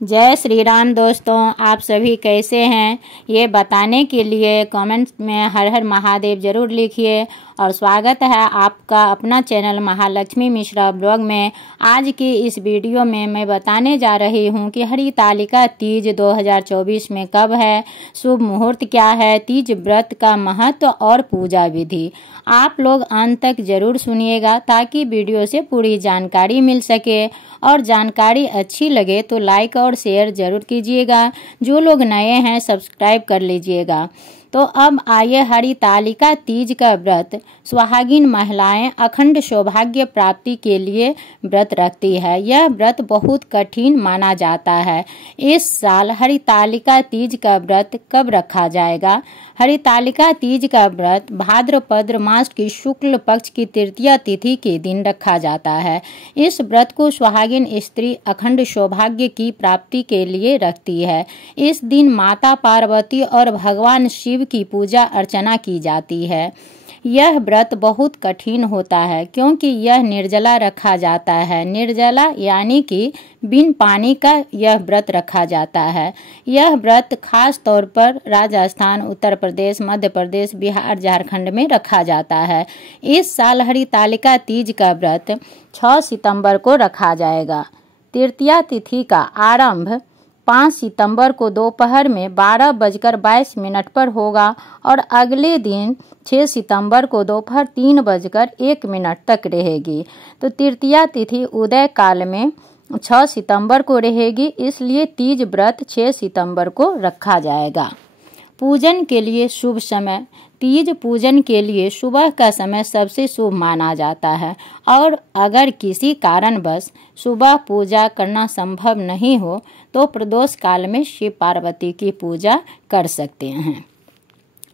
जय श्री राम दोस्तों, आप सभी कैसे हैं ये बताने के लिए कमेंट्स में हर हर महादेव जरूर लिखिए। और स्वागत है आपका अपना चैनल महालक्ष्मी मिश्रा ब्लॉग में। आज की इस वीडियो में मैं बताने जा रही हूं कि हरितालिका तीज 2024 में कब है, शुभ मुहूर्त क्या है, तीज व्रत का महत्व और पूजा विधि। आप लोग अंत तक जरूर सुनिएगा ताकि वीडियो से पूरी जानकारी मिल सके। और जानकारी अच्छी लगे तो लाइक और शेयर जरूर कीजिएगा। जो लोग नए हैं सब्सक्राइब कर लीजिएगा। तो अब आइए, हरितालिका तीज का व्रत सुहागिन महिलाएं अखंड सौभाग्य प्राप्ति के लिए व्रत रखती है। यह व्रत बहुत कठिन माना जाता है। इस साल हरितालिका तीज का व्रत कब रखा जाएगा? हरितालिका तीज का व्रत भाद्रपद मास की शुक्ल पक्ष की तृतीया तिथि के दिन रखा जाता है। इस व्रत को सुहागिन स्त्री अखंड सौभाग्य की प्राप्ति के लिए रखती है। इस दिन माता पार्वती और भगवान शिव की पूजा अर्चना की जाती है। यह व्रत बहुत कठिन होता है क्योंकि यह निर्जला रखा जाता है। निर्जला यानी कि बिन पानी का यह व्रत रखा जाता है। यह व्रत खास तौर पर राजस्थान, उत्तर प्रदेश, मध्य प्रदेश, बिहार, झारखंड में रखा जाता है। इस साल हरितालिका तीज का व्रत 6 सितंबर को रखा जाएगा। तृतीया तिथि का आरंभ 5 सितंबर को दोपहर में 12:22 पर होगा और अगले दिन 6 सितंबर को दोपहर 3:01 तक रहेगी। तो तृतीया तिथि उदय काल में 6 सितंबर को रहेगी, इसलिए तीज व्रत 6 सितंबर को रखा जाएगा। पूजन के लिए शुभ समय। तीज पूजन के लिए सुबह का समय सबसे शुभ माना जाता है और अगर किसी कारणवश सुबह पूजा करना संभव नहीं हो तो प्रदोष काल में शिव पार्वती की पूजा कर सकते हैं।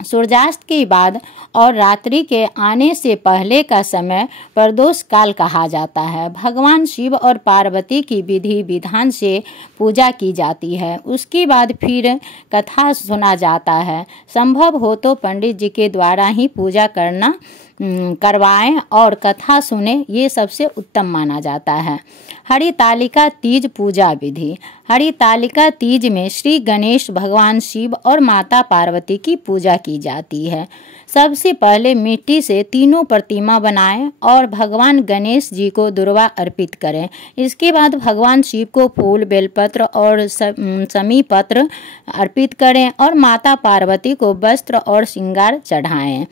सूर्यास्त के बाद और रात्रि के आने से पहले का समय प्रदोष काल कहा जाता है। भगवान शिव और पार्वती की विधि विधान से पूजा की जाती है। उसके बाद फिर कथा सुना जाता है। संभव हो तो पंडित जी के द्वारा ही पूजा करवाएं और कथा सुने, ये सबसे उत्तम माना जाता है। हरितालिका तीज पूजा विधि। हरितालिका तीज में श्री गणेश भगवान शिव और माता पार्वती की पूजा की जाती है। सबसे पहले मिट्टी से 3 प्रतिमा बनाएं और भगवान गणेश जी को दुर्वा अर्पित करें। इसके बाद भगवान शिव को फूल, बेलपत्र और समी पत्र अर्पित करें और माता पार्वती को वस्त्र और श्रृंगार चढ़ाएं।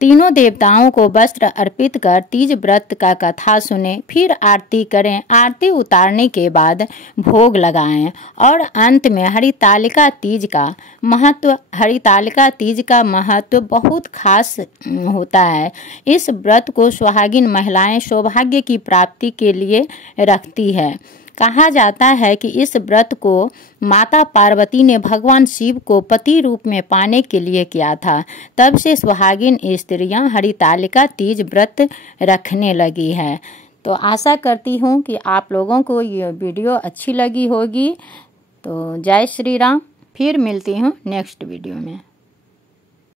तीनों देवताओं को वस्त्र अर्पित कर तीज व्रत का कथा सुने, फिर आरती करें। आरती उतारने के बाद भोग लगाएं और अंत में हरितालिका तीज का महत्व। हरितालिका तीज का महत्व बहुत खास होता है। इस व्रत को सुहागिन महिलाएं सौभाग्य की प्राप्ति के लिए रखती है। कहा जाता है कि इस व्रत को माता पार्वती ने भगवान शिव को पति रूप में पाने के लिए किया था। तब से सुहागिन स्त्रियां हरितालिका तीज व्रत रखने लगी है। तो आशा करती हूँ कि आप लोगों को ये वीडियो अच्छी लगी होगी। तो जय श्री राम। फिर मिलती हूँ नेक्स्ट वीडियो में।